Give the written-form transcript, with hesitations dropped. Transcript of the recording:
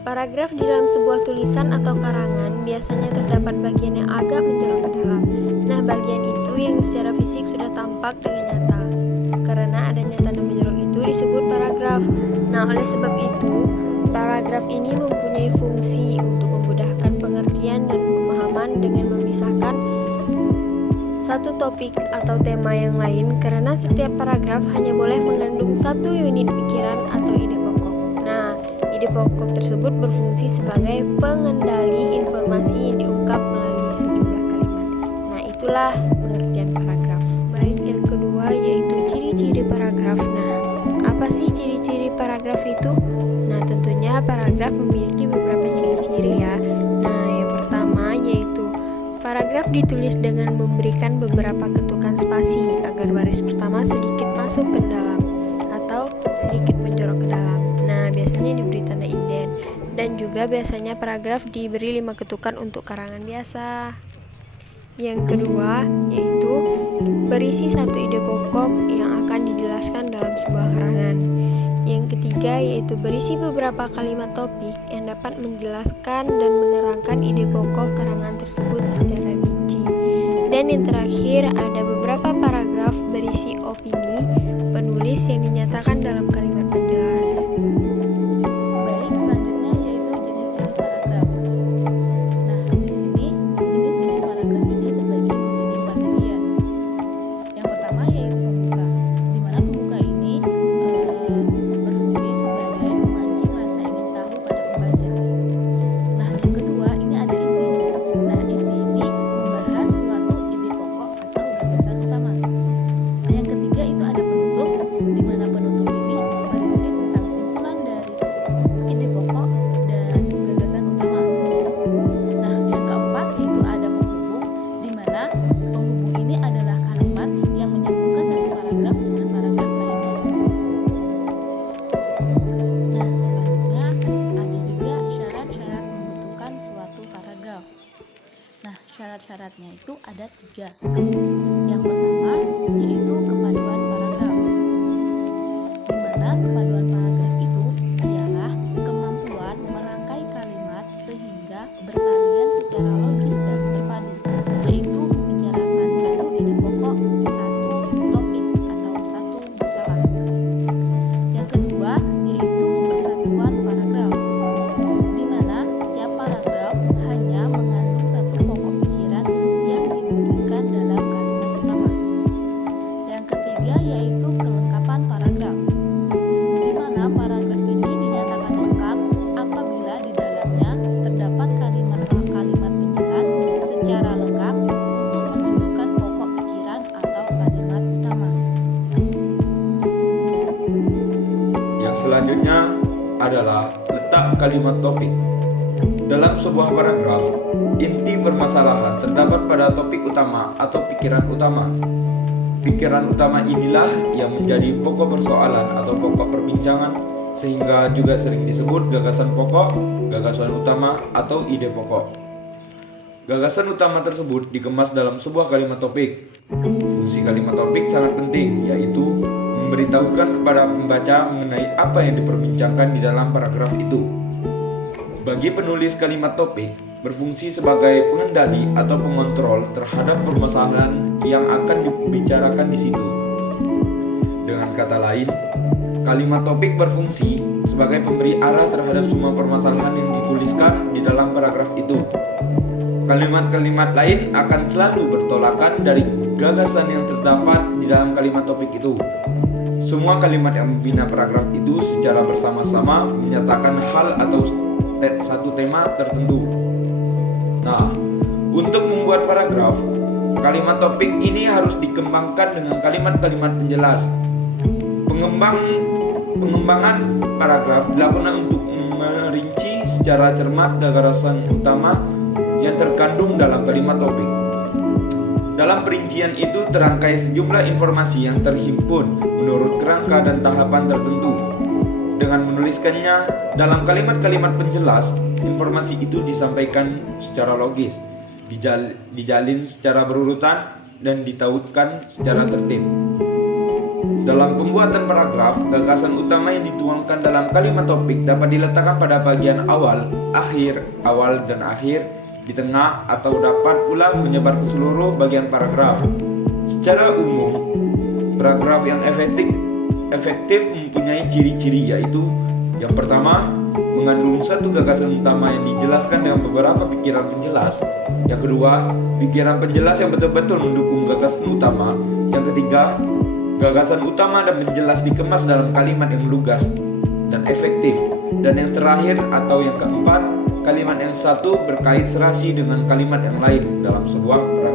Paragraf di dalam sebuah tulisan atau karangan biasanya terdapat bagian yang agak menjorok ke dalam. Nah, bagian itu yang secara fisik sudah tampak dengan nyata. Karena adanya tanda menjorok itu disebut paragraf. Nah, oleh sebab itu, paragraf ini mempunyai fungsi untuk memudahkan pengertian dan pemahaman dengan memisahkan satu topik atau tema yang lain, karena setiap paragraf hanya boleh mengandung satu unit pikiran atau ide pokok. Nah, ide pokok tersebut berfungsi sebagai pengendali informasi yang diungkap melalui sejumlah kalimat. Nah, itulah pengertian paragraf. Baik, yang kedua yaitu ciri-ciri paragraf. Nah, apa sih ciri-ciri paragraf itu? Nah, tentunya paragraf memiliki beberapa ciri-ciri ya. Nah, yang pertama yaitu paragraf ditulis dengan memberikan beberapa ketukan spasi agar baris pertama sedikit masuk ke dalam atau sedikit menjorok ke dalam. Nah, biasanya diberi tanda inden, dan juga biasanya paragraf diberi 5 ketukan untuk karangan biasa. Yang kedua yaitu berisi satu ide pokok yang akan dijelaskan dalam sebuah karangan. Yang ketiga yaitu berisi beberapa kalimat topik yang dapat menjelaskan dan menerangkan ide pokok karangan tersebut secara rinci. Dan yang terakhir ada beberapa paragraf berisi opini penulis yang dinyatakan dalam kalimat penjelas. Baik, selanjutnya yaitu jenis-jenis paragraf. Nah, di sini jenis-jenis paragraf ini terbagi menjadi 4 bagian. Yang pertama yaitu pembuka, di mana pembuka ini berfungsi sebagai memancing rasa ingin tahu pada pembaca. Nah, yang kedua ini ada isi. Nah, isi ini membahas suatu ide pokok atau gagasan utama. Yang ketiga itu ada penutup, di mana penutup ini berisi tentang simpulan dari ide pokok dan gagasan utama. Nah, yang keempat yaitu ada penghubung, di mana penghubung ini adalah kalimat yang menyambungkan satu paragraf dengan paragraf lainnya. Nah, selanjutnya ada juga syarat-syarat membutuhkan suatu paragraf. Nah, syarat-syaratnya itu ada 3. Yang pertama yaitu kepaduan paragraf, di mana kepaduan paragraf itu ialah kemampuan merangkai kalimat sehingga bertalian secara logis dan terpadu, yaitu membicarakan satu ide pokok, satu topik atau satu masalah. Yang kedua yaitu kesatuan paragraf, di mana tiap paragraf hanya mengandung satu pokok pikiran yang diwujudkan dalam kalimat utama. Yang ketiga yaitu kelengkapan paragraf, di mana paragraf ini dinyatakan lengkap apabila di dalamnya terdapat kalimat-kalimat penjelas secara lengkap untuk menunjukkan pokok pikiran atau kalimat utama. Yang selanjutnya adalah letak kalimat topik. Dalam sebuah paragraf, inti permasalahan terdapat pada topik utama atau pikiran utama. Pikiran utama inilah yang menjadi pokok persoalan atau pokok perbincangan, sehingga juga sering disebut gagasan pokok, gagasan utama, atau ide pokok. Gagasan utama tersebut dikemas dalam sebuah kalimat topik. Fungsi kalimat topik sangat penting, yaitu memberitahukan kepada pembaca mengenai apa yang diperbincangkan di dalam paragraf itu. Bagi penulis kalimat topik, berfungsi sebagai pengendali atau pengontrol terhadap permasalahan yang akan dibicarakan di situ. Dengan kata lain, kalimat topik berfungsi sebagai pemberi arah terhadap semua permasalahan yang dituliskan di dalam paragraf itu. Kalimat-kalimat lain akan selalu bertolakan dari gagasan yang terdapat di dalam kalimat topik itu. Semua kalimat yang membina paragraf itu secara bersama-sama menyatakan hal atau satu tema tertentu. Nah, untuk membuat paragraf, kalimat topik ini harus dikembangkan dengan kalimat-kalimat penjelas. Pengembangan paragraf dilakukan untuk merinci secara cermat gagasan utama yang terkandung dalam kalimat topik. Dalam perincian itu terangkai sejumlah informasi yang terhimpun menurut kerangka dan tahapan tertentu. Dengan menuliskannya dalam kalimat-kalimat penjelas, informasi itu disampaikan secara logis, dijalin secara berurutan, dan ditautkan secara tertib. Dalam pembuatan paragraf, gagasan utama yang dituangkan dalam kalimat topik dapat diletakkan pada bagian awal, dan akhir, di tengah, atau dapat pula menyebar ke seluruh bagian paragraf. Secara umum, paragraf yang efektif mempunyai ciri-ciri, yaitu yang pertama, mengandung satu gagasan utama yang dijelaskan dengan beberapa pikiran penjelas. Yang kedua, pikiran penjelas yang betul-betul mendukung gagasan utama. Yang ketiga, gagasan utama dan penjelas dikemas dalam kalimat yang lugas dan efektif. Dan yang terakhir atau yang keempat, kalimat yang satu berkait serasi dengan kalimat yang lain dalam sebuah paragraf.